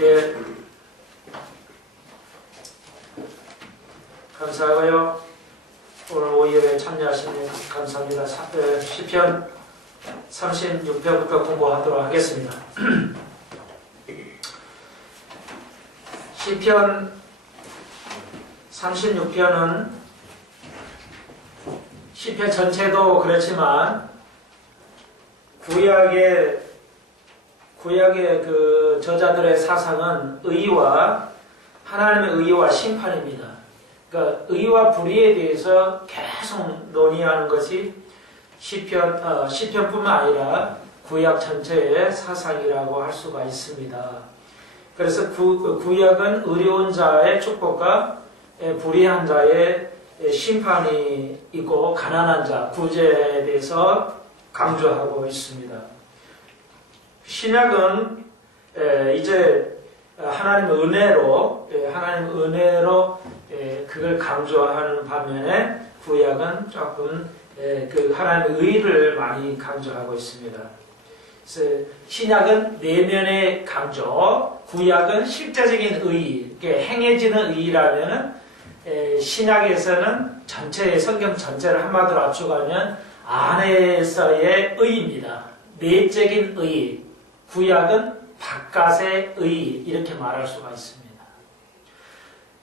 예, 감사하고요. 오늘 오후에 참여하신 분 감사합니다. 시편 36편부터 공부하도록 하겠습니다. 시편 36편은 시편 전체도 그렇지만 구약의 그 저자들의 사상은 의와 하나님의 의와 심판입니다. 그러니까 의와 불의에 대해서 계속 논의하는 것이 시편뿐만 아니라 구약 전체의 사상이라고 할 수가 있습니다. 그래서 구약은 의로운 자의 축복과 불의한 자의 심판이 있고 가난한 자, 구제에 대해서 강조하고 있습니다. 신약은 이제 하나님의 은혜로 그걸 강조하는 반면에 구약은 조금 그 하나님의 의를 많이 강조하고 있습니다. 그래서 신약은 내면의 강조, 구약은 실제적인 의, 행해지는 의라면은 신약에서는 성경 전체를 한마디로 압축하면 안에서의 의입니다. 내적인 의, 구약은 바깥의 의, 이렇게 말할 수가 있습니다.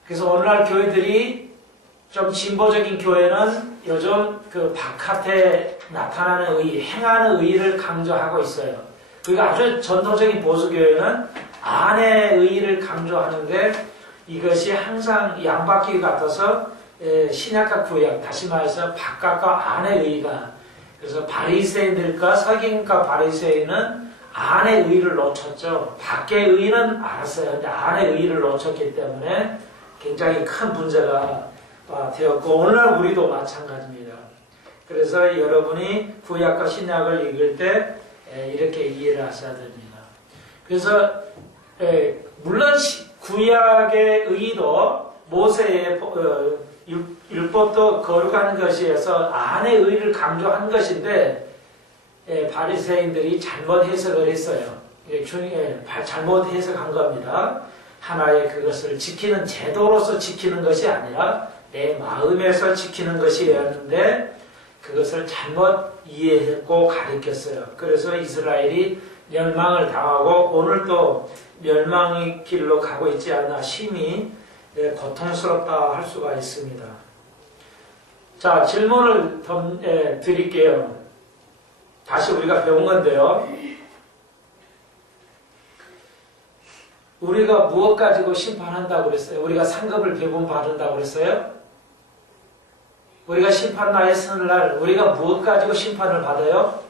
그래서 오늘날 교회들이 좀 진보적인 교회는 요즘 그 바깥에 나타나는 의, 행하는 의를 강조하고 있어요. 그리고 아주 전통적인 보수교회는 안의 의를 강조하는데 이것이 항상 양바퀴 같아서 신약과 구약, 다시 말해서 바깥과 안의 의가, 그래서 바리새인들과 서기관과 바리새인은 안의 의를 놓쳤죠. 밖의 의는 알았어요. 근데 안의 의를 놓쳤기 때문에 굉장히 큰 문제가 되었고 오늘날 우리도 마찬가지입니다. 그래서 여러분이 구약과 신약을 읽을 때 이렇게 이해를 하셔야 됩니다. 그래서 물론 구약의 의도 모세의 율법도 거룩한 것이어서 안의 의를 강조한 것인데 바리새인들이 잘못 해석을 했어요. 잘못 해석한 겁니다. 하나의 그것을 지키는 제도로서 지키는 것이 아니라 내 마음에서 지키는 것이었는데 그것을 잘못 이해했고 가르쳤어요. 그래서 이스라엘이 멸망을 당하고 오늘도 멸망의 길로 가고 있지 않나 심히 고통스럽다 할 수가 있습니다. 자, 질문을 드릴게요. 다시 우리가 배운 건데요. 우리가 무엇 가지고 심판한다고 그랬어요? 우리가 상급을 배분 받는다고 그랬어요? 우리가 심판날에 서는 날 우리가 무엇 가지고 심판을 받아요?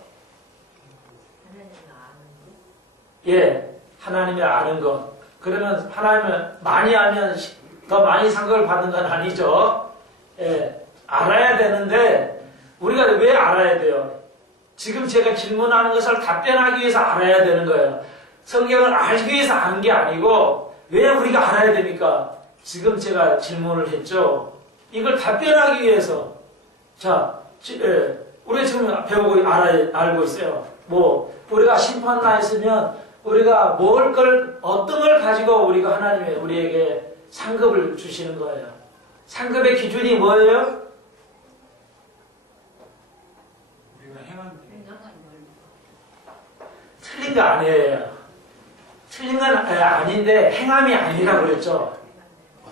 예, 하나님이 아는 것. 그러면 하나님을 많이 알면 더 많이 상급을 받는 건 아니죠. 예, 알아야 되는데 우리가 왜 알아야 돼요? 지금 제가 질문하는 것을 답변하기 위해서 알아야 되는 거예요. 성경을 알기 위해서 아는 게 아니고 왜 우리가 알아야 됩니까? 지금 제가 질문을 했죠. 이걸 답변하기 위해서. 자, 우리가 지금 배우고 알고 있어요. 우리가 심판나 있으면 우리가 어떤 걸 가지고 우리가 하나님이 우리에게 상급을 주시는 거예요. 상급의 기준이 뭐예요? 틀린 거 아니에요. 틀린 건 아닌데 행함이 아니라고 그랬죠.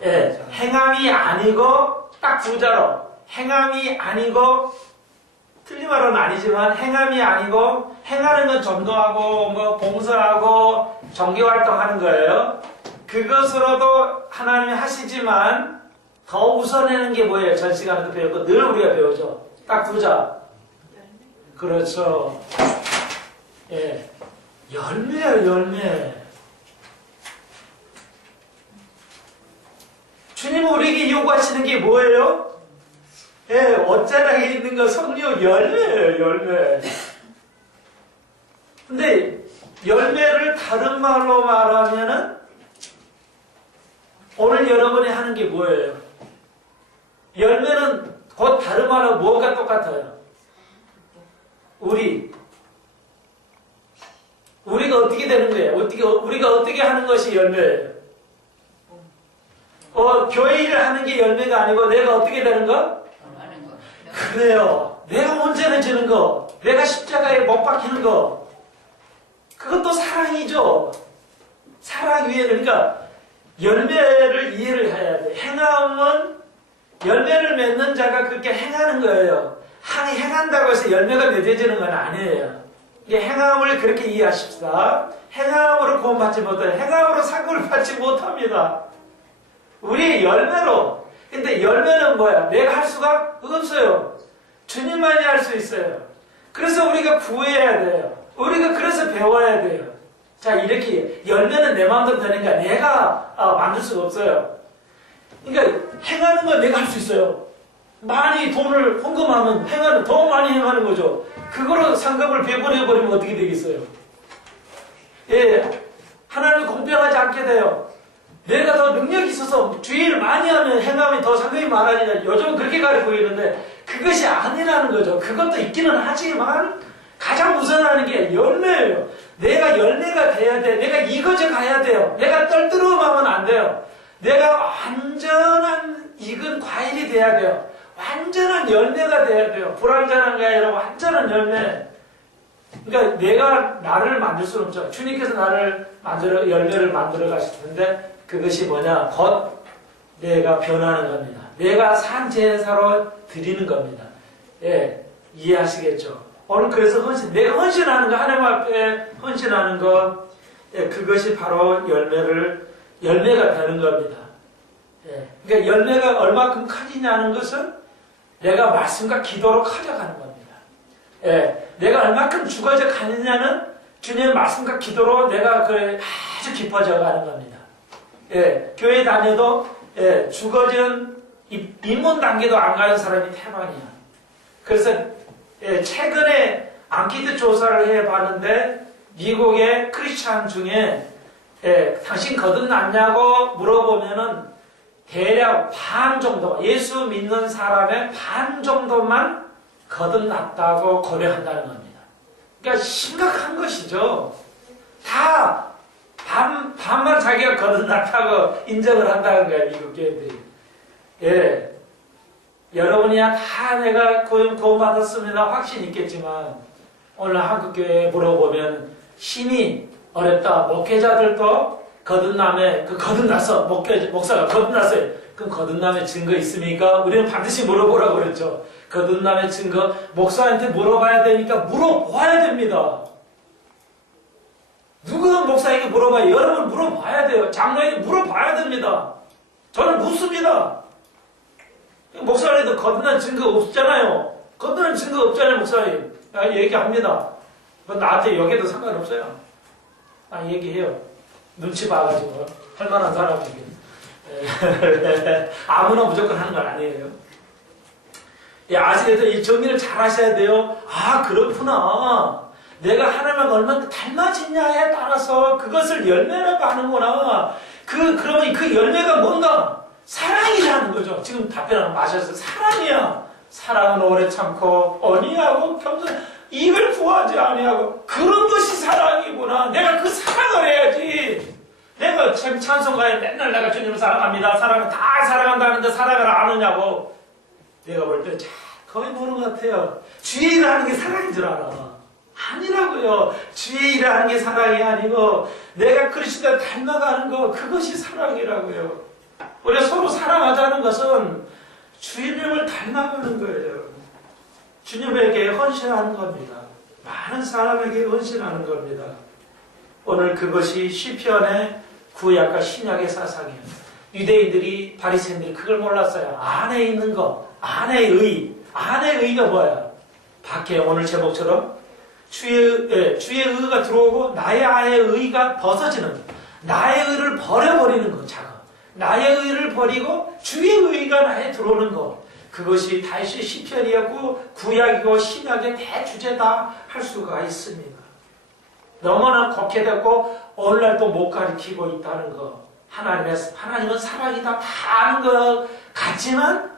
예, 행함이 아니고 딱 두 자로 행함이 아니고 틀린 말은 아니지만 행함이 아니고 행하는 건 전도하고 봉사하고 정기활동하는 거예요. 그것으로도 하나님이 하시지만 더 우선하는 게 뭐예요? 전 시간에도 배웠고 늘 우리가 배우죠. 딱 두 자. 그렇죠. 예, 열매예요, 열매. 주님은 우리에게 요구하시는 게 뭐예요? 예, 옷자락에 있는 거 성령 열매예요, 열매. 근데 열매를 다른 말로 말하면은 오늘 여러분이 하는 게 뭐예요? 열매는 곧 다른 말로 뭐가 똑같아요? 우리가 어떻게 되는 거예요? 우리가 어떻게 어떻게 하는 것이 열매예요? 교회 일을 하는 게 열매가 아니고 내가 어떻게 되는 거? 그래요. 내가 온전해지는 거, 내가 십자가에 못 박히는 거, 그것도 사랑이죠. 사랑 위에, 그러니까 열매를 이해를 해야 돼. 행함은 열매를 맺는 자가 그렇게 행하는 거예요. 행한다고 해서 열매가 맺어지는 건 아니에요. 이게 행함을 그렇게 이해하십시다. 행함으로 구원받지 못해요. 행함으로 상급을 받지 못합니다. 우리 열매로. 근데 열매는 뭐야? 내가 할 수가 없어요. 주님만이 할 수 있어요. 그래서 우리가 구해야 돼요. 우리가 그래서 배워야 돼요. 자, 이렇게 열매는 내 마음대로 되니까 내가 만들 수가 없어요. 그러니까 행하는 건 내가 할 수 있어요. 많이 돈을 헌금하면 더 많이 행하는 거죠. 그거로 상급을 배분해버리면 어떻게 되겠어요? 예, 하나님은 공평하지 않게 돼요. 내가 더 능력이 있어서 주의를 많이 하면 행함이 더 상급이 많아지냐. 요즘은 그렇게 가르치고 있는데 그것이 아니라는 거죠. 그것도 있기는 하지만 가장 우선하는 게 열매예요. 내가 열매가 돼야 돼. 내가 익어져 가야 돼요. 내가 떨떠름하면 안 돼요. 내가 완전한 익은 과일이 돼야 돼요. 완전한 열매가 돼야 돼요. 불완전한 게 아니라 완전한 열매. 그러니까 내가 나를 만들 수는 없죠. 주님께서 나를 열매를 만들어 가실 텐데 그것이 뭐냐? 곧 내가 변하는 겁니다. 내가 산 제사로 드리는 겁니다. 예, 이해하시겠죠? 오늘 그래서 내가 헌신하는 거, 하나님 앞에 헌신하는 거, 예, 그것이 바로 열매가 되는 겁니다. 예, 그러니까 열매가 얼마큼 커지냐는 것은 내가 말씀과 기도로 커져가는 겁니다. 예, 내가 얼마큼 죽어져 가느냐는 주님의 말씀과 기도로 내가 아주 깊어져 가는 겁니다. 예, 교회 다녀도 예, 죽어진 입문 단계도 안 가는 사람이 태반이야. 그래서 예, 최근에 앙키트 조사를 해봤는데 미국의 크리스찬 중에 예, 당신 거듭났냐고 물어보면은 대략 반 정도, 예수 믿는 사람의 반 정도만 거듭났다고 고백한다는 겁니다. 그러니까 심각한 것이죠. 다 반만 자기가 거듭났다고 인정을 한다는 거예요, 미국 교회들이. 예. 여러분이야 다 내가 구원받았습니다. 확신 있겠지만, 오늘 한국교회에 물어보면 힘이 어렵다. 목회자들도 목사가 거듭났어요. 그럼 거듭남의 증거 있습니까? 우리는 반드시 물어보라고 그랬죠. 거듭남의 증거, 목사한테 물어봐야 되니까 물어봐야 됩니다. 누가 목사에게 물어봐요? 여러분 물어봐야 돼요. 장로에게 물어봐야 됩니다. 저는 묻습니다. 목사님도 거듭난 증거 없잖아요. 거듭난 증거 없잖아요, 목사님. 얘기합니다. 나한테 여기에도 상관없어요. 얘기해요. 눈치 봐가지고. 할만한 사람에게. 아무나 무조건 하는 건 아니에요. 아시겠죠? 이 정리를 잘 하셔야 돼요. 그렇구나. 내가 하나님과 얼마나 닮아지냐에 따라서 그것을 열매라고 하는구나. 그러면 그 열매가 뭔가? 사랑이라는 거죠. 지금 답변을 마셔서 사랑이야. 사랑은 오래 참고 언의하고 겸손, 이걸 구하지 아니하고 그런 것이 사랑이구나. 내가 그 사랑을 해야지. 내가 참 찬송가에 맨날 내가 주님을 사랑합니다. 사랑은 다 사랑한다는데 사랑을 안 하냐고. 내가 볼 때 거의 보는 것 같아요. 주의 일을 하는 게 사랑인 줄 알아. 아니라고요. 주의 일을 하는 게 사랑이 아니고 내가 그리스도를 닮아가는 거, 그것이 사랑이라고요. 우리가 서로 사랑하자는 것은 주님을 닮아가는 거예요. 주님에게 헌신하는 겁니다. 많은 사람에게 헌신하는 겁니다. 오늘 그것이 시편의 구약과 신약의 사상이에요. 유대인들이, 바리새인들이 그걸 몰랐어요. 안에 있는 거, 안의 의가 뭐야? 밖에 오늘 제목처럼 주의 의가 들어오고 나의 안의 의가 벗어지는 거. 나의 의를 버려버리는 거, 나의 의를 버리고 주의 의가 나에 들어오는 것. 그것이 다윗의 시편이었고 구약이고 신약의 대주제다 할 수가 있습니다. 너무나 곡해됐고 오늘날 또 못 가리키고 있다는 것. 하나님은 사랑이다 다 아는 것 같지만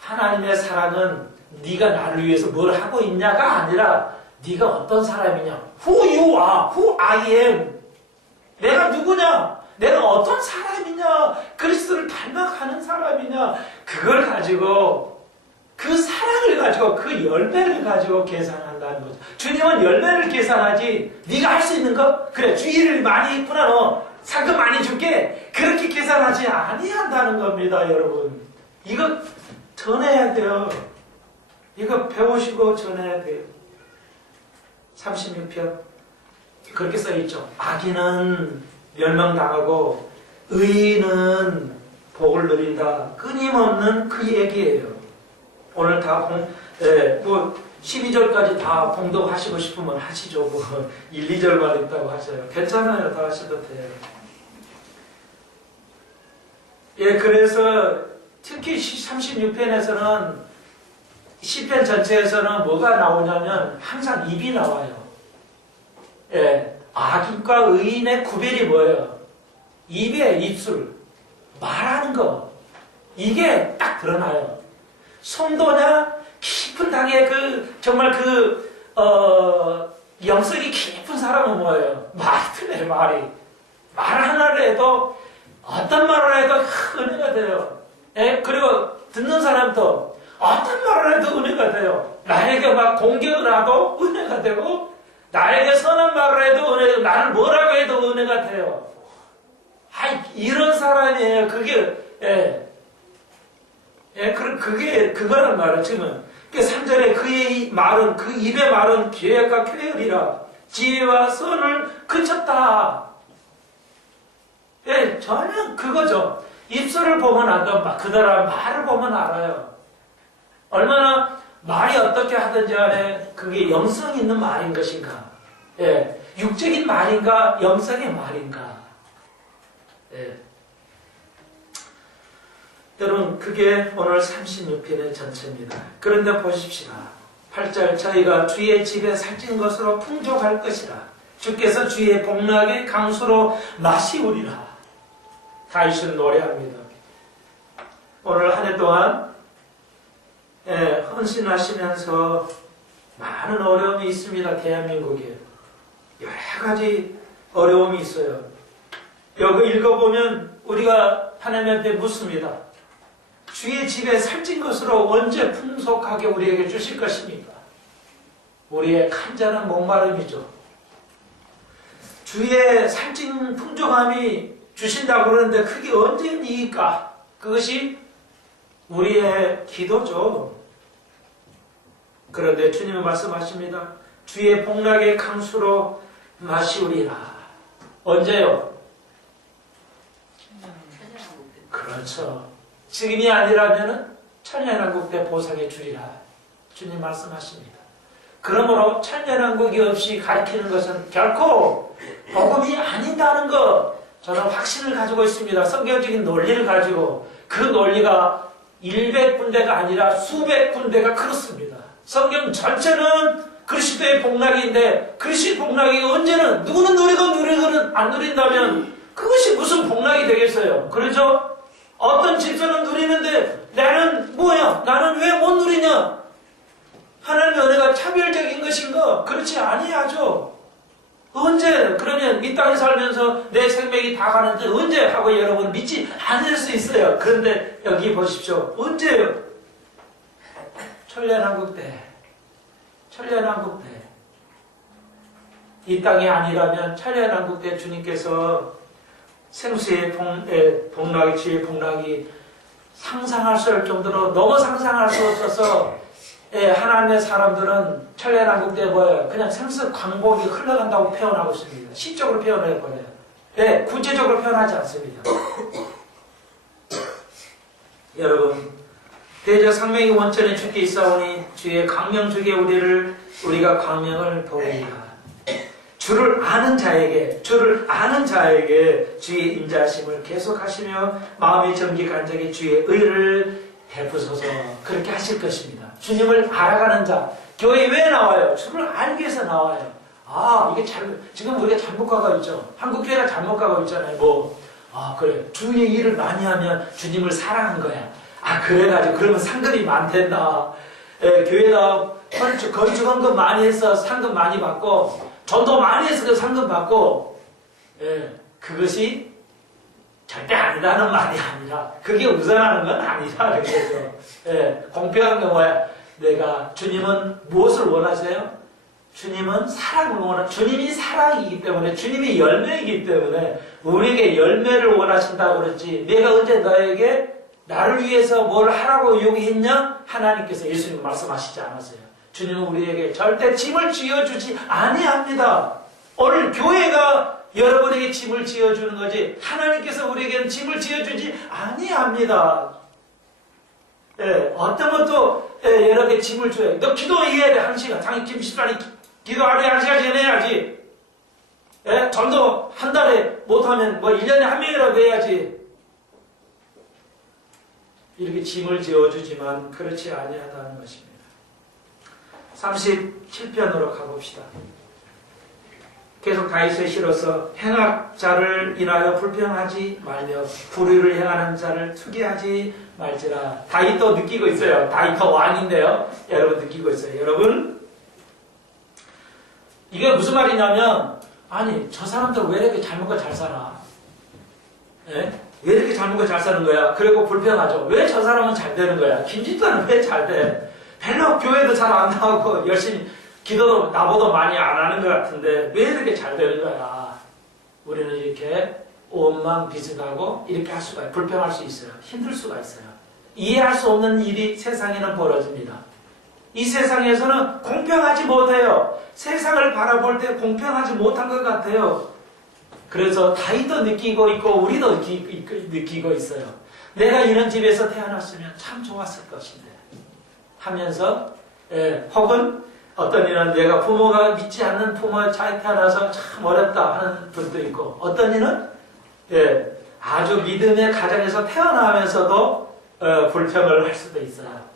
하나님의 사랑은 네가 나를 위해서 뭘 하고 있냐가 아니라 네가 어떤 사람이냐. Who you are, who I am. 내가 누구냐? 내가 어떤 사람이냐? 그리스도를 닮아가는 사람이냐? 그걸 가지고 그 사랑을 가지고 그 열매를 가지고 계산한다는 거죠. 주님은 열매를 계산하지 네가 할 수 있는 거? 그래 주의를 많이 했구나 너 상금 많이 줄게 그렇게 계산하지 아니한다는 겁니다. 여러분 이거 전해야 돼요. 이거 배우시고 전해야 돼요. 36편 그렇게 써있죠. 악인은 멸망당하고 의인은 복을 누린다. 끊임없는 그 얘기예요. 오늘 다 12절까지 다 봉독하시고 싶으면 하시죠. 뭐 1, 2절만 있다고 하세요. 괜찮아요. 다 하셔도 돼요. 예, 그래서 특히 36편에서는 시편 전체에서는 뭐가 나오냐면 항상 입이 나와요. 예, 악인과 의인의 구별이 뭐예요? 입에 입술, 말하는 거 이게 딱 드러나요. 성도냐 깊은 당의 정말 영성이 깊은 사람은 뭐예요? 말이 틀려요. 말 하나를 해도 어떤 말을 해도 은혜가 돼요. 예? 그리고 듣는 사람도 어떤 말을 해도 은혜가 돼요. 나에게 막 공격을 하도 은혜가 되고 나에게 선한 말을 해도 은혜가 나를 뭐라고 해도 은혜가 돼요. 이런 사람이에요. 그게 그거란 말이에요. 지금 3절에 그의 말은 그 입의 말은 계획과 쾌열이라 지혜와 선을 그쳤다. 예, 전혀 그거죠. 입술을 보면 안다. 그 사람 말을 보면 알아요. 얼마나 말이 어떻게 하든지 간에 그게 영성 있는 말인 것인가. 예, 육적인 말인가 영성의 말인가. 예. 여러분 그게 오늘 36편의 전체입니다. 그런데 보십시다. 8절 저희가 주의 집에 살찐 것으로 풍족할 것이라 주께서 주의 복락의 강수로 마시우리라. 다윗은 노래합니다. 오늘 한 해 동안 헌신하시면서 많은 어려움이 있습니다. 대한민국에 여러 가지 어려움이 있어요. 여기 읽어보면 우리가 하나님한테 묻습니다. 주의 집에 살찐 것으로 언제 풍속하게 우리에게 주실 것입니까? 우리의 간절한 목마름이죠. 주의 살찐 풍족함이 주신다고 그러는데 그게 언제입니까? 그것이 우리의 기도죠. 그런데 주님은 말씀하십니다. 주의 복락의 강수로 마시우리라. 언제요? 그렇죠. 지금이 아니라면 천년왕국 때 보상해 주리라. 주님 말씀하십니다. 그러므로 천년왕국이 없이 가르치는 것은 결코 복음이 아닌다는 것 저는 확신을 가지고 있습니다. 성경적인 논리를 가지고 그 논리가 100군데가 아니라 수백 군데가 그렇습니다. 성경 전체는 그리스도의 복락인데 그리스도의 복락이 언제는 누구는 누리고 누리고는 안 누린다면 그것이 무슨 복락이 되겠어요? 그렇죠? 어떤 집사는 누리는데 나는 뭐야? 나는 왜 못 누리냐? 하나님의 은혜가 차별적인 것인가? 그렇지 아니하죠. 언제? 그러면 이 땅에 살면서 내 생명이 다 가는데 언제? 하고 여러분 믿지 않을 수 있어요. 그런데 여기 보십시오. 언제요? 천년왕국 때. 천년왕국 때. 이 땅이 아니라면 천년왕국 때 주님께서 생수의 복락이 주의 복락이 상상할 수 없을 정도로 너무 상상할 수 없어서 하나님의 사람들은 천년왕국 때 뭐예요? 그냥 생수 광복이 흘러간다고 표현하고 있습니다. 시적으로 표현해버려요. 구체적으로 표현하지 않습니다. 여러분 대저 상명이 원천에 주께 있사오니 주의 강명 주게 우리가 강명을 도우리라. 주를 아는 자에게 주의 인자하심을 계속하시며 마음의 정직 간절히 주의 의를 베푸소서. 그렇게 하실 것입니다. 주님을 알아가는 자. 교회 왜 나와요? 주를 알기 위해서 나와요. 이게 지금 우리가 잘못 가고 있죠. 한국교회가 잘못 가고 있잖아요. 그래. 주의 일을 많이 하면 주님을 사랑한 거야. 그래가지고 그러면 상금이 많댄다. 교회가 건축한 거 많이 해서 상금 많이 받고 전도 많이 해서 그 상금 받고 그것이 절대 아니다는 말이 아니라 그게 우선하는 건 아니다. 그래서 공평한 게 뭐야? 내가 주님은 무엇을 원하세요? 주님은 사랑을 주님이 사랑이기 때문에 주님이 열매이기 때문에 우리에게 열매를 원하신다고 그랬지 내가 언제 너에게 나를 위해서 뭘 하라고 요구했냐? 하나님께서 예수님 말씀하시지 않았어요. 주님은 우리에게 절대 짐을 지어주지 아니합니다. 오늘 교회가 여러분에게 짐을 지어주는 거지 하나님께서 우리에게는 짐을 지어주지 아니합니다. 어떤 것도 여러분에게 짐을 줘요. 너 기도해야 돼. 1시간. 당연히 김십사님 기도하래 1시간 지내야지. 전도 한 달에 못하면 뭐 1년에 한 명이라도 해야지. 이렇게 짐을 지어주지만 그렇지 아니하다는 것입니다. 37편으로 가봅시다. 계속 다윗의 시로서 행악자를 인하여 불평하지 말며 불의를 행하는 자를 투기하지 말지라. 다윗도 느끼고 있어요. 다윗도 왕인데요. 여러분 느끼고 있어요. 여러분 이게 무슨 말이냐면 아니 저 사람들 왜 이렇게 잘 먹고 잘 살아? 왜 이렇게 잘 먹고 잘 사는 거야? 그리고 불평하죠. 왜 저 사람은 잘 되는 거야? 김진도는 왜 잘 돼? 별로 교회도 잘 안 나오고 열심히 기도도 나보다 많이 안 하는 것 같은데 왜 이렇게 잘 되는 거야? 우리는 이렇게 원망비슷하고 이렇게 할 수가 불평할 수 있어요. 힘들 수가 있어요. 이해할 수 없는 일이 세상에는 벌어집니다. 이 세상에서는 공평하지 못해요. 세상을 바라볼 때 공평하지 못한 것 같아요. 그래서 다윗도 느끼고 있고 우리도 느끼고 있어요. 내가 이런 집에서 태어났으면 참 좋았을 것인데 하면서 혹은 어떤 이는 내가 부모가 믿지 않는 부모에 잘 태어나서 참 어렵다 하는 분도 있고 어떤 이는 아주 믿음의 가정에서 태어나면서도 불평을 할 수도 있어요.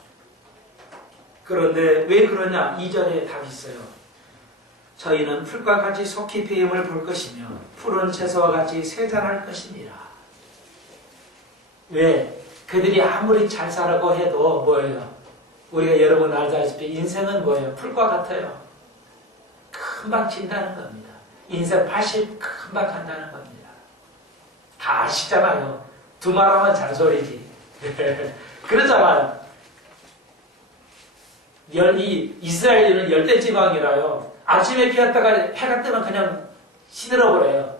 그런데 왜 그러냐? 2절에 답이 있어요. 저희는 풀과 같이 속히 배임을 볼 것이며 푸른 채소와 같이 세잔할 것이니라. 왜? 그들이 아무리 잘 살라고 해도 뭐예요? 우리가 여러분 알다시피 인생은 뭐예요? 풀과 같아요. 금방 진다는 겁니다. 인생 80 금방 간다는 겁니다. 다 아시잖아요. 두말하면 잔소리지. 그러잖아요. 이스라엘은 열대지방이라요. 아침에 피었다가 해가 뜨면 그냥 시들어버려요.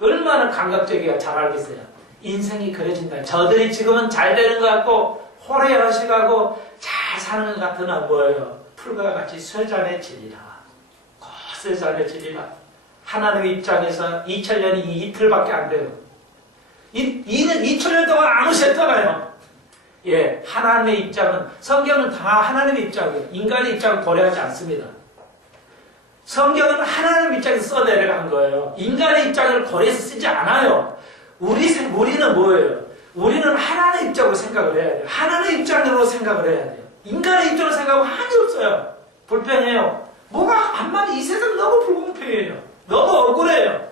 얼마나 감각적이야. 잘 알겠어요. 인생이 그려진다. 저들이 지금은 잘 되는 것 같고 호래허식하고 잘 사는 것 같으나 뭐예요? 풀과 같이 쇠잔해지리라. 쇠잔해지리라. 하나님의 입장에서 2000년이 이틀밖에 안 돼요. 2000년 동안 안 오셨잖아요. 하나님의 입장은 성경은 다 하나님의 입장이에요. 인간의 입장은 고려하지 않습니다. 성경은 하나님의 입장에서 써내려간 거예요. 인간의 입장을 고려해서 쓰지 않아요. 우리는 뭐예요? 우리는 하나님의 입장으로 생각을 해야 돼요. 하나님의 입장으로 생각을 해야 돼요. 인간의 입장으로 생각하면 한이 없어요. 불평해요. 뭐가 안 맞아. 이 세상 너무 불공평해요. 너무 억울해요.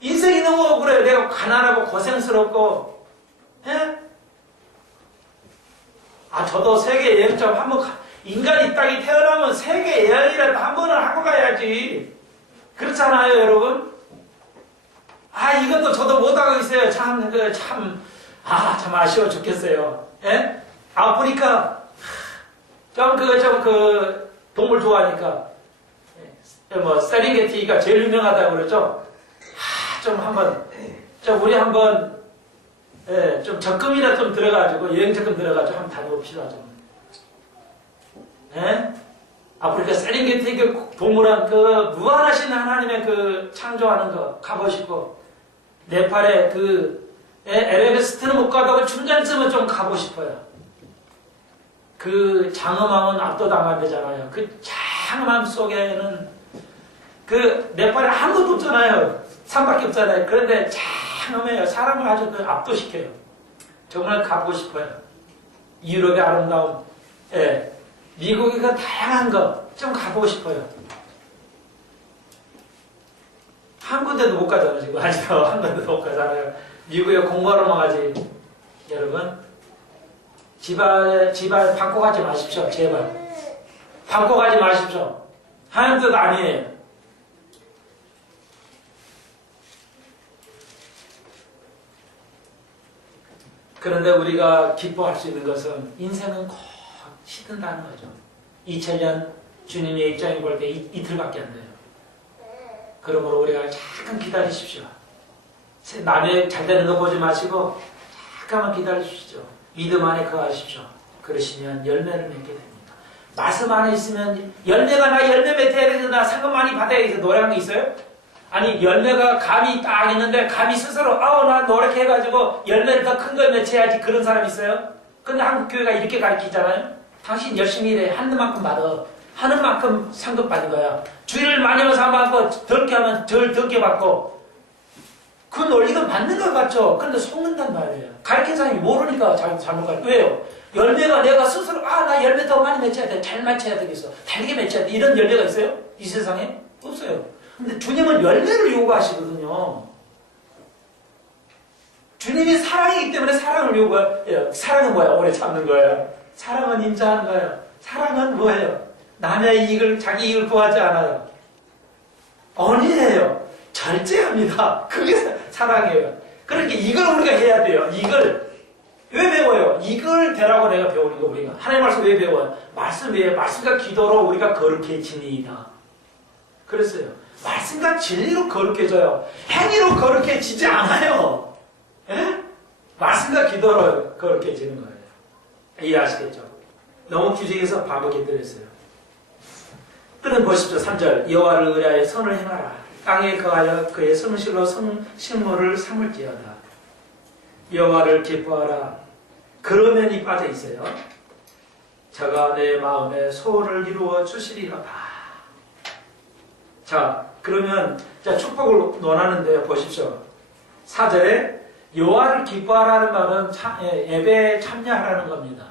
인생이 너무 억울해요. 내가 가난하고 고생스럽고 저도 세계 여행 좀 한번 인간이 땅에 태어나면 세계 여행이라도 한 번은 하고 가야지. 그렇잖아요, 여러분? 이것도 저도 못하고 있어요. 참 아쉬워 죽겠어요. 아프리카, 동물 좋아하니까, 세렝게티가 제일 유명하다고 그러죠? 우리 한번, 좀 적금이라 좀 들어가지고, 여행 적금 들어가지고 한번 다녀봅시다, 좀. 아프리카 세렝게티 동물원 무한하신 하나님의 창조하는 거 가보시고, 네팔에 에베레스트는 못 가도 춘잔섬은 좀 가고 싶어요. 장엄함은 압도당한 데잖아요. 장엄함 속에는 네팔에 아무것도 없잖아요. 산밖에 없잖아요. 그런데 장엄해요. 사람을 아주 압도시켜요. 정말 가보고 싶어요. 유럽의 아름다움, 미국의 다양한 거 좀 가보고 싶어요. 한 군데도 못 가잖아요. 지금 아직도 한 군데도 못 가잖아요. 미국에 공부하러만 가지. 여러분, 집안 바꿔가지 마십시오. 제발. 바꿔가지 마십시오. 하는 뜻 아니에요. 그런데 우리가 기뻐할 수 있는 것은 인생은 곧 시든다는 거죠. 2000년 주님의 입장에 볼 때 이틀밖에 안 돼요. 그러므로 우리가 잠깐 기다리십시오. 남의 잘 되는 거 보지 마시고 잠깐만 기다리십시오. 믿음 안에 거하십시오. 그러시면 열매를 맺게 됩니다. 말씀 안에 있으면 열매가 나 열매 맺어야 되는데 나 상금 많이 받아야 돼. 노래한 거 있어요? 아니 열매가 감이 딱 있는데 감이 스스로 나 노력해가지고 열매를 더 큰 걸 맺어야지 그런 사람 있어요? 근데 한국 교회가 이렇게 가르치잖아요. 당신 열심히 일해. 하는 만큼 받아. 하는 만큼 상급 받는 거야. 주일을 많이 하면 상 받고 덜게 하면 덜게 받고 그 논리도 맞는 것 같죠? 그런데 속는단 말이에요. 가르치는 사람이 모르니까 잘못 가르쳐. 왜요? 열매가 내가 스스로 나 열매 더 많이 맺어야 돼. 잘 맺어야 되겠어. 달게 맺어야 돼. 이런 열매가 있어요? 이 세상에? 없어요. 근데 주님은 열매를 요구하시거든요. 주님이 사랑이기 때문에 사랑을 요구해요. 사랑은 뭐야? 오래 참는 거예요. 사랑은 인자하는 거예요. 사랑은 뭐예요? 남의 이익을, 자기 이익을 구하지 않아요. 언니예요. 절제합니다. 그게 사랑이에요. 그러니까 이걸 우리가 해야 돼요. 이걸. 왜 배워요? 이걸 되라고 내가 배우는 거 우리가. 하나님 말씀 왜 배워요? 말씀과 기도로 우리가 거룩해지니이다. 그랬어요. 말씀과 진리로 거룩해져요. 행위로 거룩해지지 않아요. 예? 말씀과 기도로 거룩해지는 거예요. 이해하시겠죠? 너무 규정해서 반복해 드렸어요. 또는 보십시오. 3절. 여호와를 의뢰하여 선을 행하라. 땅에 거하여 그의 성실로 식물을 삼을지어다. 여호와를 기뻐하라. 그러면 이 빠져 있어요. 저가 내 마음에 소원을 이루어 주시리로다. 자, 그러면 축복을 논하는데요. 보십시오. 4절에 여호와를 기뻐하라는 말은 예배에 참여하라는 겁니다.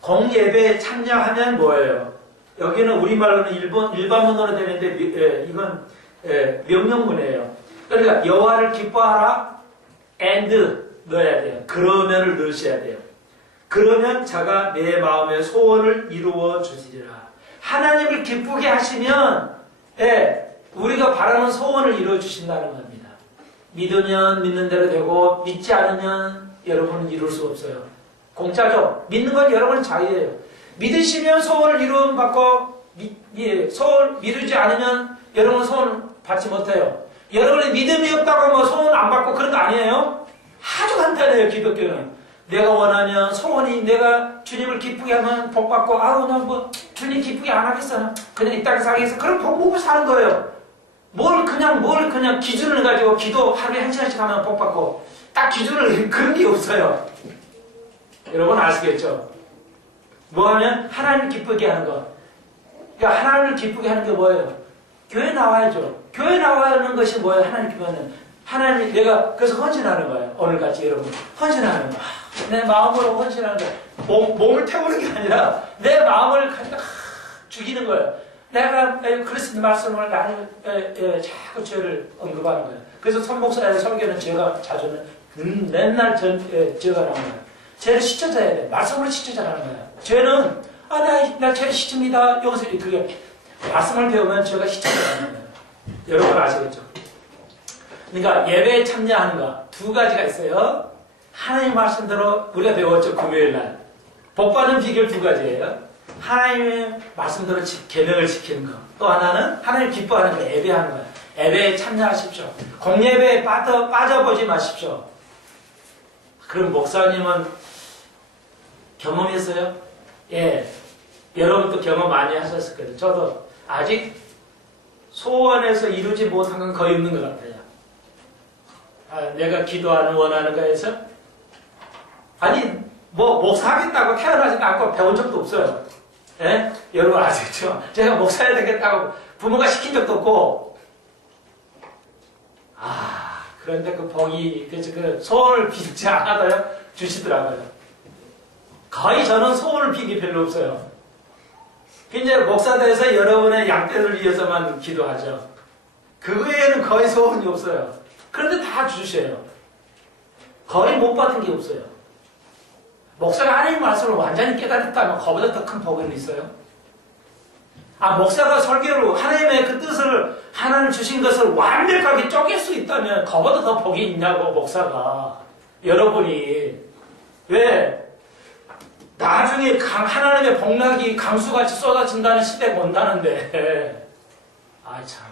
공예배에 참여하면 뭐예요? 여기는 우리말로는 일반문으로 되는데 이건 명령문이에요. 그러니까 여호와를 기뻐하라 and 넣어야 돼요. 그러면을 넣으셔야 돼요. 그러면 자가 내 마음의 소원을 이루어 주시리라. 하나님을 기쁘게 하시면 우리가 바라는 소원을 이루어 주신다는 겁니다. 믿으면 믿는 대로 되고 믿지 않으면 여러분은 이룰 수 없어요. 공짜죠. 믿는 건 여러분 자유예요. 믿으시면 소원을 이루음 받고 소원 미루지 않으면 여러분 소원 받지 못해요. 여러분이 믿음이 없다고 소원 안 받고 그런 거 아니에요. 아주 간단해요. 기독교는. 내가 원하면 소원이 내가 주님을 기쁘게 하면 복 받고 나 주님 기쁘게 안 하겠어. 그냥 이 땅에 살겠어. 그럼 복 먹고 사는 거예요. 뭘 그냥 기준을 가지고 기도 하루에 1시간씩 하면 복 받고 딱 기준을 그런 게 없어요. 여러분 아시겠죠? 뭐 하면 하나님을 기쁘게 하는 거. 그러니까 하나님을 기쁘게 하는 게 뭐예요? 교회 나와야죠. 교회 나와는 것이 뭐예요? 하나님 기뻐하는. 하나님 내가 그래서 헌신하는 거예요. 오늘같이 여러분 헌신하는 거. 내 마음으로 헌신하는 거예요. 몸을 태우는 게 아니라 내 마음을 가지고 죽이는 거예요. 내가 그리스도 말씀을 나를 자꾸 죄를 언급하는 거예요. 그래서 선목사의 설교는 제가 자주 맨날 제가 나오는 거예요. 죄를 씻어져야 돼. 말씀으로 씻어져가는 거예요. 죄는 나 죄를 씻습니다. 여기서 그게 말씀을 배우면 죄가 씻어져가는 거예요. 여러분 아시겠죠? 그러니까 예배에 참여하는 거 두 가지가 있어요. 하나님 말씀대로 우리가 배웠죠. 금요일날 복받는 비결 두 가지예요. 하나님의 말씀대로 계명을 지키는 거. 또 하나는 하나님 기뻐하는 거. 예배하는 거예요. 예배에 참여하십시오. 공예배에 빠져보지 마십시오. 그럼 목사님은 경험했어요? 예. 여러분도 경험 많이 하셨을 거예요. 저도 아직 소원에서 이루지 못한 건 거의 없는 것 같아요. 내가 기도하는 원하는 거에서 아니 목사 하겠다고 태어나지도 않고 배운 적도 없어요. 예? 여러분 아시겠죠? 제가 목사해야 되겠다고 부모가 시킨 적도 없고 그런데 그 복이 그 소원을 빌지 않아도요 주시더라고요. 거의 저는 소원을 빌기 별로 없어요. 이제 목사대에서 여러분의 양떼를 위해서만 기도하죠. 그 외에는 거의 소원이 없어요. 그런데 다 주셔요. 거의 못 받은 게 없어요. 목사가 하나님 말씀을 완전히 깨달았다면 그보다 더 큰 복은 있어요? 목사가 설교로 하나님의 그 뜻을 하나님 주신 것을 완벽하게 쪼갤 수 있다면 그보다 더 복이 있냐고 목사가. 여러분이. 왜? 나중에 하나님의 복락이 강수같이 쏟아진다는 시대가 온다는데. 아, 참.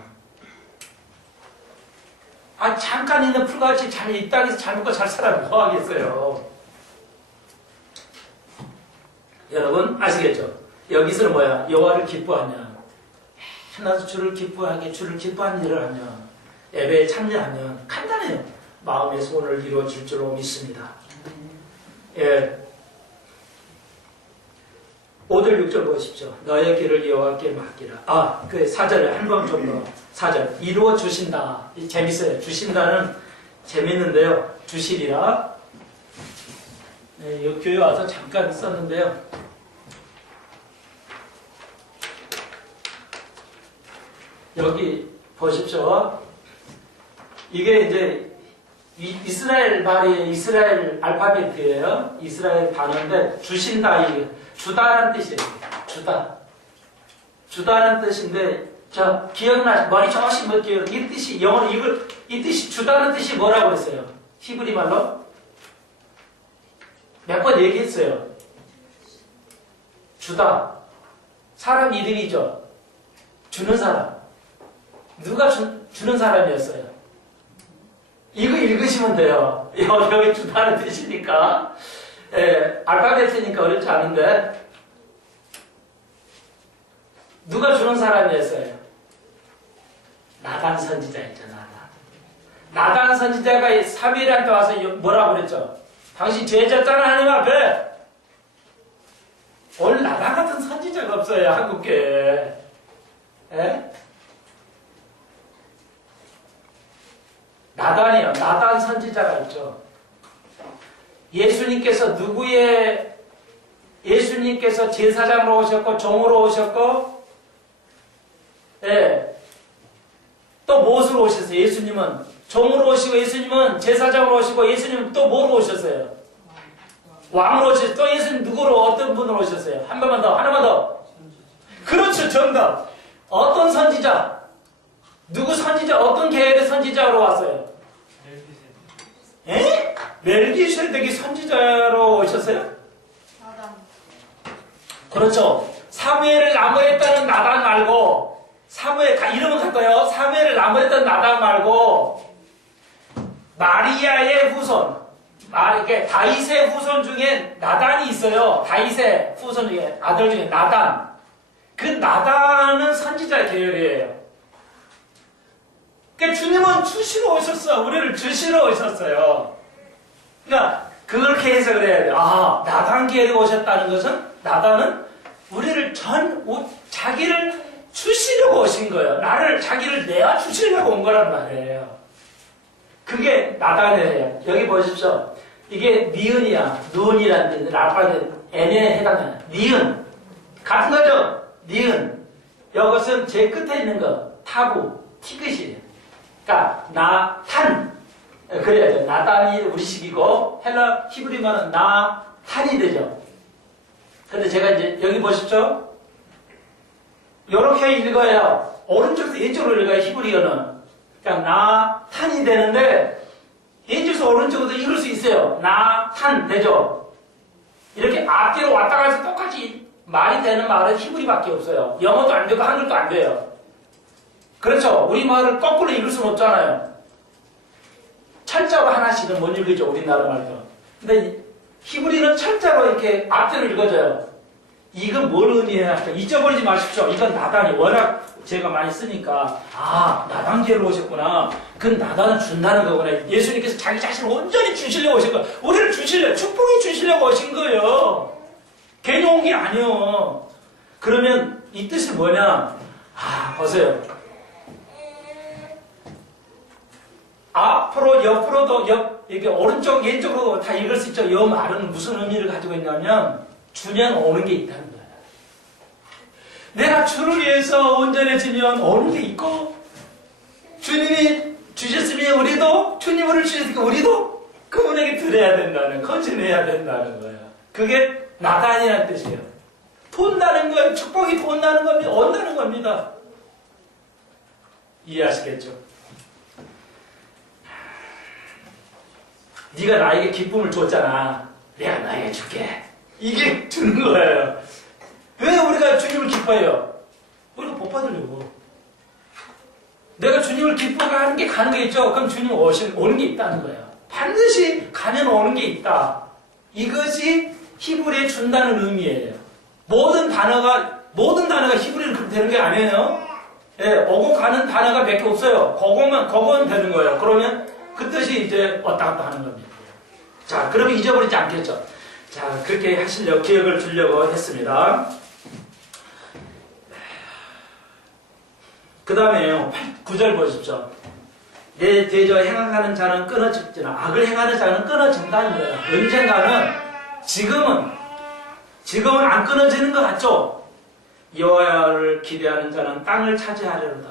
잠깐 있는 풀같이 이 땅에서 잘 먹고 잘 살아면 뭐 하겠어요? 여러분, 아시겠죠? 여기서는 뭐야? 여호와를 기뻐하냐? 하나도 주를 기뻐하게, 주를 기뻐하는 일을 하며, 예배에 참여하면 간단해요. 마음의 소원을 이루어질 줄로 믿습니다. 예. 5절 6절 보십시오. 너의 길을 여호와께 맡기라. 그 4절에 한 번 좀 더. 4절. 이루어 주신다. 재밌어요. 주신다는 재밌는데요. 주시리라. 네, 이 교회 와서 잠깐 썼는데요. 여기 보십시오. 이게 이제 이스라엘 말이 이스라엘 알파벳이에요. 이스라엘 단어인데 주신다, 주다라는 뜻이에요. 주다라는 뜻인데 머리 조금씩 먹게요. 이 뜻이 영어로 이 뜻이 주다는 뜻이 뭐라고 했어요? 히브리 말로 몇 번 얘기했어요. 주다. 사람 이름이죠. 주는 사람. 누가 주는 사람이었어요? 이거 읽으시면 돼요. 여기 주다는 뜻이니까. 알파벳이니까 어렵지 않은데. 누가 주는 사람이었어요? 나단 선지자였죠, 나단 선지자가 3일한테 와서 뭐라고 그랬죠? 당신 죄졌잖아, 하나님 앞에. 오늘 나단 같은 선지자가 없어요, 한국교회에. 나단이요. 나단 선지자가 있죠. 예수님께서 제사장으로 오셨고, 종으로 오셨고, 또 무엇으로 오셨어요? 예수님은 종으로 오시고, 예수님은 제사장으로 오시고, 예수님은 또 뭐로 오셨어요? 왕으로 오셨어요. 또 예수님 누구로, 어떤 분으로 오셨어요? 한 번만 더, 하나만 더. 그렇죠, 정답. 어떤 선지자? 누구 선지자, 어떤 계열의 선지자로 왔어요? 멜기세덱이 선지자로 오셨어요? 나단. 그렇죠. 사무엘을 나무했다는 나단 말고, 이름은 같아요. 사무엘을 나무했던 나단 말고, 마리아의 후손, 다윗의 후손 중에 나단이 있어요. 다윗의 후손 중에, 아들 중에 나단. 그 나단은 선지자 계열이에요. 그러니까 주님은 주시러 오셨어. 우리를 주시러 오셨어요. 그러니까 그렇게 해석을 해야 돼요. 나단 계열이 오셨다는 것은 나단은 우리를 자기를 주시려고 오신 거예요. 자기를 내어 주시려고 온 거란 말이에요. 그게 나단이에요. 여기 보십시오. 이게 니은이야. 누은이라는 뜻은 알파벳 N에 해당하는 니은. 같은 거죠? 니은. 이것은 제일 끝에 있는 거. 타부. 티끝이에요. 그러니까 나탄. 그래야죠. 나단이 우리식이고 히브리말은 나탄이 되죠. 근데 제가 이제 여기 보십시오. 이렇게 읽어야 오른쪽에서 왼쪽으로 읽어야 히브리어는. 그러니까 나탄이 되는데 왼쪽에서 오른쪽으로 읽을 수 있어요. 나탄 되죠. 이렇게 앞뒤로 왔다 가서 똑같이 말이 되는 말은 히브리밖에 없어요. 영어도 안 되고 한글도 안 돼요. 그렇죠. 우리말을 거꾸로 읽을 수는 없잖아요. 철자로 하나씩은 못 읽죠. 우리나라 말도. 근데 히브리는 철자로 이렇게 앞뒤로 읽어져요. 이건 뭘 의미해야 할까? 잊어버리지 마십시오. 이건 나단이 워낙 제가 많이 쓰니까 나단 계로 오셨구나. 그건 나단은 준다는 거구나. 예수님께서 자기 자신을 온전히 주시려고 오신 거예요. 우리를 축복이 주시려고 오신 거예요. 괜히 온 게 아니에요. 그러면 이 뜻이 뭐냐? 보세요. 앞으로 옆으로도 이렇게 오른쪽 왼쪽으로도 다 읽을 수 있죠. 이 말은 무슨 의미를 가지고 있냐면 주면 오는 게 있다는 거예요. 내가 주를 위해서 온전해지면 오는 게 있고, 주님이 주셨으면 우리도, 주님 우리를 주셨으니까 우리도 그분에게 드려야 된다는, 거짓해야 된다는 거예요. 그게 나단이라는 뜻이에요. 돈다는 거예요. 축복이 돈다는 겁니다. 온다는 겁니다. 이해하시겠죠? 네가 나에게 기쁨을 줬잖아. 내가 너에게 줄게. 이게 주는 거예요. 왜 우리가 주님을 기뻐해요? 우리가 복 받으려고. 내가 주님을 기쁘게 하는 게 가는 게 있죠. 그럼 주님 오는 게 있다는 거예요. 반드시 가면 오는 게 있다. 이것이 히브리에 준다는 의미예요. 모든 단어가 히브리는 그렇게 되는 게 아니에요. 예, 오고 가는 단어가 몇 개 없어요. 그거면 되는 거예요. 그러면 그 뜻이 이제 왔다 갔다 하는 겁니다. 자, 그러면 잊어버리지 않겠죠. 자, 그렇게 하시려고, 기억을 주려고 했습니다. 그 다음에 9절 보십시오. 내 대저 행하는 자는 끊어지나 악을 행하는 자는 끊어진다는 거예요. 언젠가는 지금은 안 끊어지는 것 같죠? 여호와를 기대하는 자는 땅을 차지하려다.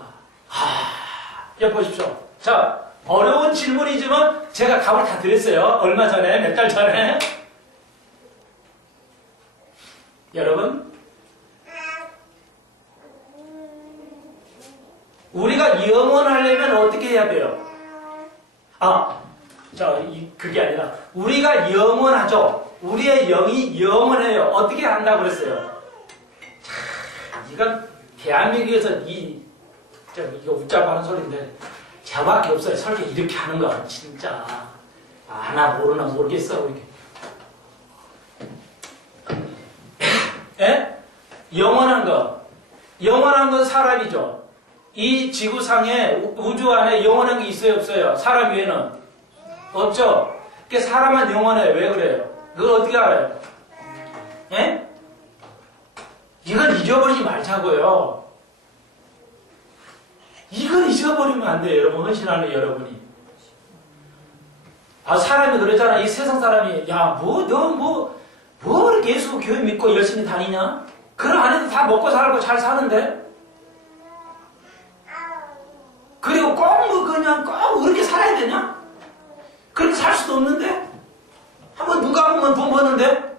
여기 보십시오. 자, 어려운 질문이지만 제가 답을 다 드렸어요. 얼마 전에, 몇 달 전에. 여러분, 우리가 영원하려면 어떻게 해야 돼요? 그게 아니라 우리가 영원하죠. 우리의 영이 영원해요. 어떻게 한다고 그랬어요? 이건 대한민국에서 이거 웃자고 하는 소리인데 저밖에 없어요. 설계 이렇게 하는 거 진짜 아나 모르나 모르겠어. 이렇게. 예? 영원한 건 사람이죠. 이 지구상에 우주 안에 영원한 게 있어요, 없어요? 사람 위에는 없죠. 그러니까 사람만 영원해요. 왜 그래요? 그걸 어떻게 알아요? 예? 이건 잊어버리지 말자고요. 이걸 잊어버리면 안 돼요, 여러분. 헌신하는 여러분이. 사람이 그러잖아. 이 세상 사람이, 너 이렇게 예수 교회 믿고 열심히 다니냐? 그런 안에도 다 먹고 살고 잘 사는데? 그리고 꼭 그렇게 살아야 되냐? 그렇게 살 수도 없는데? 한번 누가 보면 돈 버는데?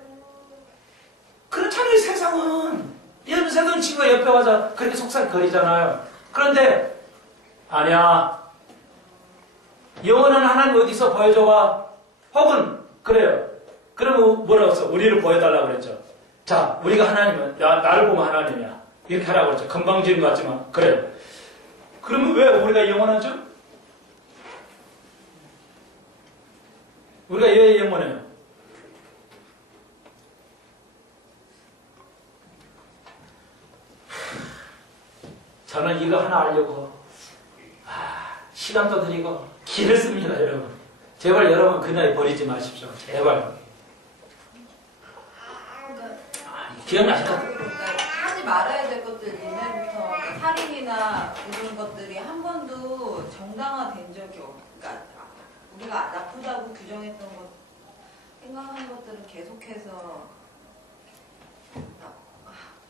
그렇잖아요, 세상은. 여러분, 세상 친구가 옆에 와서 그렇게 속삭거리잖아요. 그런데, 아니야. 영원한 하나님 어디서 보여줘봐. 혹은, 그래요. 그러면 뭐라고 했어? 우리를 보여달라고 그랬죠. 자, 우리가 하나님은, 나를 보면 하나님이야. 이렇게 하라고 그랬죠. 건방지는 것 같지만. 그래요. 그러면 왜 우리가 영원하죠? 우리가 왜 영원해요? 저는 이거 하나 알려고 시간도 드리고 길을 씁니다, 여러분. 제발 여러분 그 나이 버리지 마십시오. 제발. 기억나실까? 하지 말아야 될 것들 옛날부터 살인이나 이런 것들이 한 번도 정당화된 적이 그러니까 우리가 나쁘다고 규정했던 것, 생각한 것들은 계속해서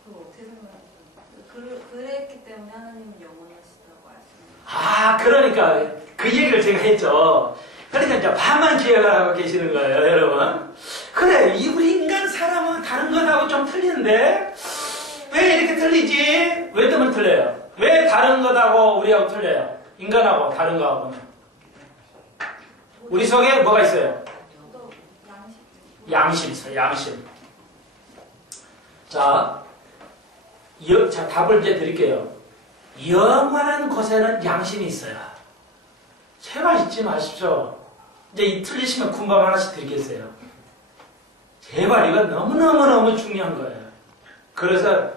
그걸 어떻게 생각하세요? 그랬기 때문에 하나님은 영원하시다고 말씀하셨어요. 그러니까 그 얘기를 제가 했죠. 그러니까 이제 반만 기억을 하고 계시는 거예요, 여러분. 그래, 우리 인간 사람은 다른 것하고 좀 틀리는데 왜 이렇게 틀리지? 왜 때문에 틀려요? 왜 다른 것하고 우리하고 틀려요? 인간하고 다른 거하고는. 우리 속에 뭐가 있어요? 양심 있어요, 양심. 자, 답을 이제 드릴게요. 영원한 곳에는 양심이 있어요. 제발 잊지 마십시오. 이제 틀리시면 군밤 하나씩 드리겠어요. 제발 이건 너무너무너무 중요한 거예요. 그래서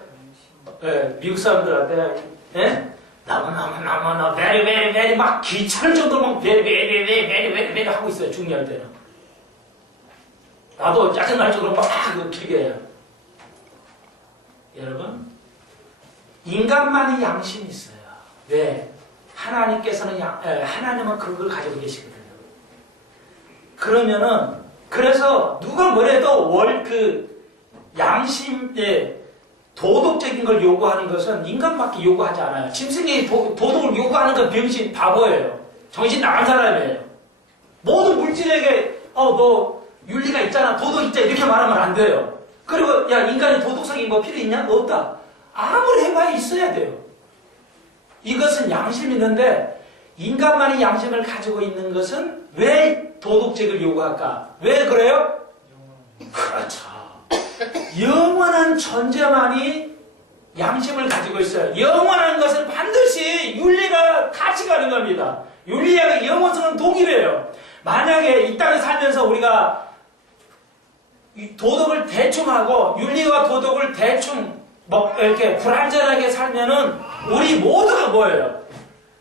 미국 사람들한테 너무너무너무 very 막 귀찮을 정도로 막 very 하고 있어요. 중요할 때는. 나도 짜증날 정도로 막 길게 해요. 여러분, 인간만의 양심이 있어요. 왜? 하나님께서는 하나님은 그걸 가지고 계시거든요. 그러면은 그래서 누가 뭐래도 양심의 도덕적인 걸 요구하는 것은 인간밖에 요구하지 않아요. 짐승이 도덕을 요구하는 건 병신 바보예요. 정신 나간 사람이에요. 모든 물질에게 너 윤리가 있잖아, 도덕 있잖아 이렇게 말하면 안 돼요. 그리고 인간이 도덕적인 거 필요 있냐? 없다. 아무리 해봐야 있어야 돼요. 이것은 양심이 있는데 인간만이 양심을 가지고 있는 것은 왜 도덕적을 요구할까? 왜 그래요? 그렇죠. 영원한 존재만이 양심을 가지고 있어요. 영원한 것은 반드시 윤리가 같이 가는 겁니다. 윤리와 영원성은 동일해요. 만약에 이 땅에 살면서 우리가 도덕을 대충 하고 윤리와 도덕을 대충 이렇게 불완전하게 살면은 우리 모두가 뭐예요?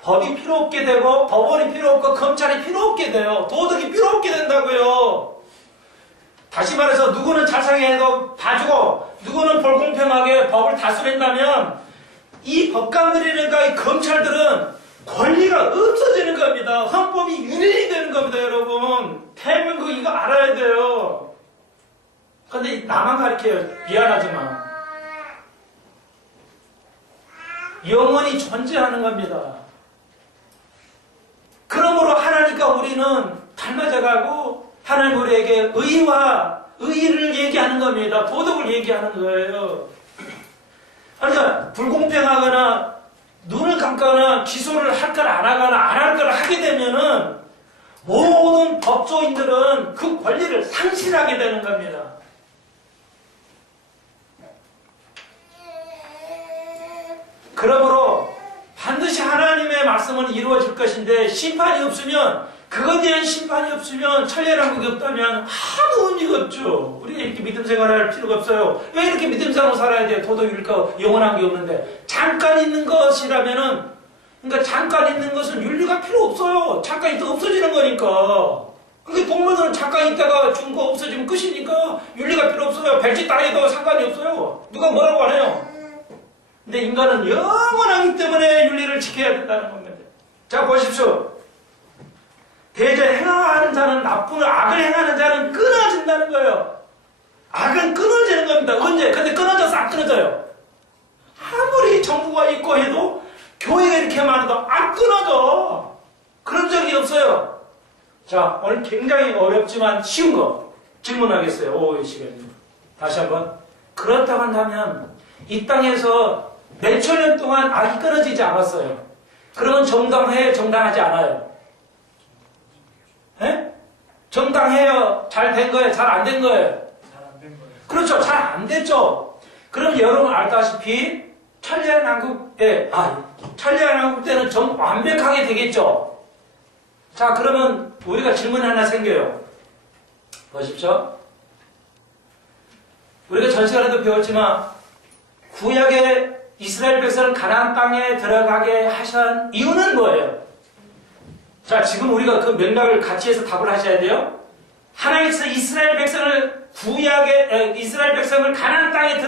법이 필요 없게 되고 법원이 필요 없고 검찰이 필요 없게 돼요. 도덕이 필요 없게 된다고요. 다시 말해서 누구는 잘상해도 봐주고 누구는 불공평하게 법을 다스린다면 이 법관들이니까 이 검찰들은 권리가 없어지는 겁니다. 헌법이 유린이 되는 겁니다, 여러분. 대한민국 이거 알아야 돼요. 근데 나만 가르쳐요. 미안하지만. 영원히 존재하는 겁니다. 그러므로 하나님과 우리는 닮아져가고 하나님 우리에게 의와 의의를 얘기하는 겁니다. 도덕을 얘기하는 거예요. 그러니까 불공평하거나 눈을 감거나 기소를 할 걸 안 하거나 안 할 걸 하게 되면은 모든 법조인들은 그 권리를 상실하게 되는 겁니다. 그러므로 반드시 하나님의 말씀은 이루어질 것인데 심판이 없으면 그것에 대한 심판이 없으면 천리안국이 없다면 아무 의미가 없죠. 우리가 이렇게 믿음 생활을 할 필요가 없어요. 왜 이렇게 믿음 생활을 살아야 돼요? 도덕이 이렇게 영원한 게 없는데. 잠깐 있는 것이라면은 그러니까 잠깐 있는 것은 윤리가 필요 없어요. 잠깐 있다 없어지는 거니까. 근데 동물들은 잠깐 있다가 죽은 거 없어지면 끝이니까 윤리가 필요 없어요. 별짓 다 해도 상관이 없어요. 누가 뭐라고 안 해요. 근데 인간은 영원하기 때문에 윤리를 지켜야 된다는 겁니다. 자, 보십시오. 대저 행하는 자는 나쁜 악을 행하는 자는 끊어진다는 거예요. 악은 끊어지는 겁니다. 언제? 근데 끊어져서 안 끊어져요. 아무리 정부가 있고 해도 교회가 이렇게 많아도 안 끊어져. 그런 적이 없어요. 자, 오늘 굉장히 어렵지만 쉬운 거 질문하겠어요. 오후의 시간입니다. 다시 한번. 그렇다고 한다면 이 땅에서 몇천 년 동안 악이 끊어지지 않았어요. 그러면 정당해, 정당하지 않아요. 예? 정당해요? 잘 된 거예요? 잘 안 된 거예요? 잘 안 된 거예요. 그렇죠. 잘 안 됐죠. 그럼 여러분 알다시피 천리안왕국 때는 완벽하게 되겠죠. 자, 그러면 우리가 질문 하나 생겨요. 보십시오. 우리가 전 시간에도 배웠지만 구약의 이스라엘 백성을 가나안 땅에 들어가게 하신 이유는 뭐예요? 자, 지금 우리가 그 맥락을 같이 해서 답을 하셔야 돼요. 하나님께서 이스라엘 백성을 이스라엘 백성을 가나안 땅에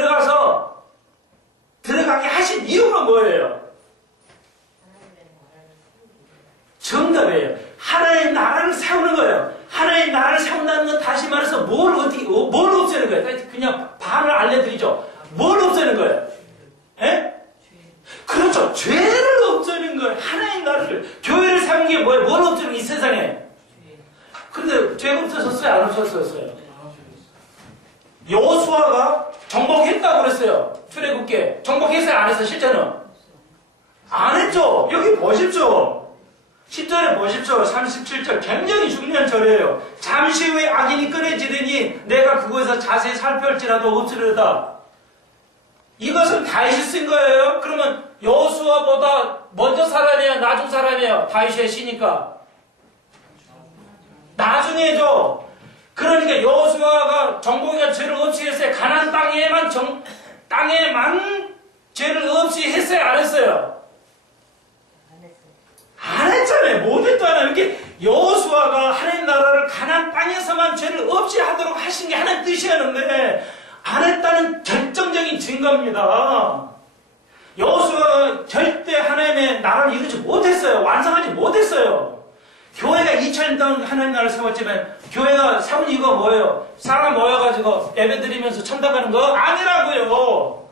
들어가게 하신 이유가 뭐예요? 정답이에요. 하나님의 나라를 세우는 거예요. 하나님의 나라를 세운다는 건 다시 말해서 뭘 없애는 거예요? 그냥 반을 알려드리죠. 뭘 없애는 거예요? 예? 그렇죠. 죄를 없애는 거예요. 하나님 나라를. 교회를 세운 게 뭐예요? 뭘 없애는 이 세상에? 근데 죄가 없어졌어요? 안 없어졌어요? 여호수아가 정복했다고 그랬어요. 출애굽기에. 정복했어요? 안 했어요? 실제는? 안 했죠. 여기 보십시오. 10절에 보십시오. 37절. 굉장히 중요한 절이에요. 잠시 후에 악인이 끊어지더니 내가 그곳에서 자세히 살펴볼지라도 없으려다. 이것은 다윗이 쓴 거예요. 그러면 여호수아보다 먼저 사람이에요? 나중 사람이에요? 다윗의 시니까. 나중에죠. 그러니까 여호수아가 정복이가 죄를 없이 했어요. 가나안 땅에만 죄를 없이 했어요? 안 했어요? 안 했잖아요. 못 했잖아요. 이렇게 여호수아가 하나님 나라를 가나안 땅에서만 죄를 없이 하도록 하신 게 하나님 뜻이었는데 안 했다는 결정적인 증거입니다. 여호수아가 절대 하나님의 나라를 이루지 못했어요. 완성하지 못했어요. 교회가 2000년 동안 하나님 나라를 세웠지만 교회가 세운 이유가 뭐예요? 사람 모여가지고 예배드리면서 천당 가는 거 아니라고요.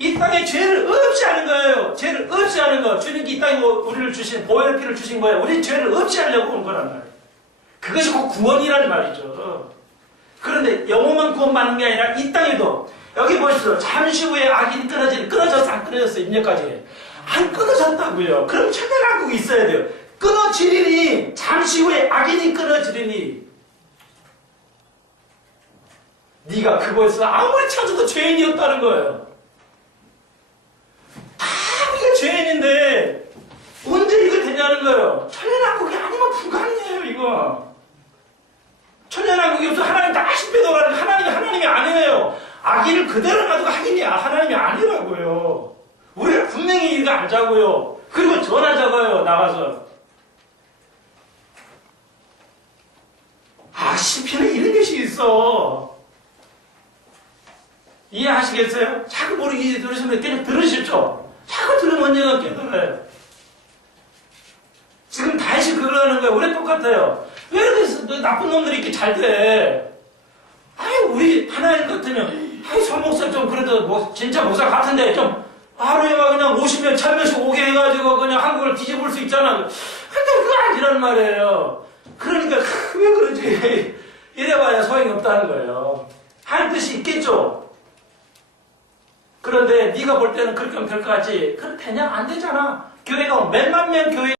이 땅에 죄를 없이 하는 거예요. 죄를 없이 하는 거. 주님께 이 땅에 우리를 주신 보혈의 피를 주신 거예요. 우리 죄를 없이 하려고 온 거란 말이에요. 그것이 곧 구원이라는 말이죠. 그런데 영혼만 구원받는 게 아니라 이 땅에도 여기 보십시오. 잠시 후에 악인이 끊어졌어? 안 끊어졌어? 입력까지. 안 끊어졌다고요. 그럼 천당왕국이 있어야 돼요. 끊어지리니 잠시 후에 악인이 끊어지리니 네가 그곳에서 아무리 찾아도 죄인이었다는 거예요. 다 우리가 죄인인데 언제 이거 되냐는 거예요. 천년왕국이 아니면 불가능해요. 이거 천년왕국이 없어 하나님 다시 빼돌아가는 하나님이 아니에요. 악인을 그대로 놔두고 악인이 하나님이 아니라고요. 우리가 분명히 이거 알자고요. 그리고 전하자고요. 나가서 시편에 이런 것이 있어. 이해하시겠어요? 자꾸 모르게 들으시면 그냥 들으십시오. 자꾸 들으면 언젠가 깨달아요. 지금 다시 그러는 거예요. 우리 똑같아요. 왜 이렇게 나쁜 놈들이 이렇게 잘 돼? 아유, 우리 하나님 같으면, 아유, 선 목사 좀 그래도 진짜 목사 같은데 좀 하루에 막 그냥 50명, 1000명씩 오게 해가지고 그냥 한국을 뒤집을 수 있잖아. 근데 그거 아니란 말이에요. 그러니까 왜 그러지? 이래봐야 소용이 없다는 거예요. 할 뜻이 있겠죠? 그런데 네가 볼 때는 그렇게 하면 될 것 같지? 그럼 되냐? 안 되잖아. 교회가 몇만 명 교회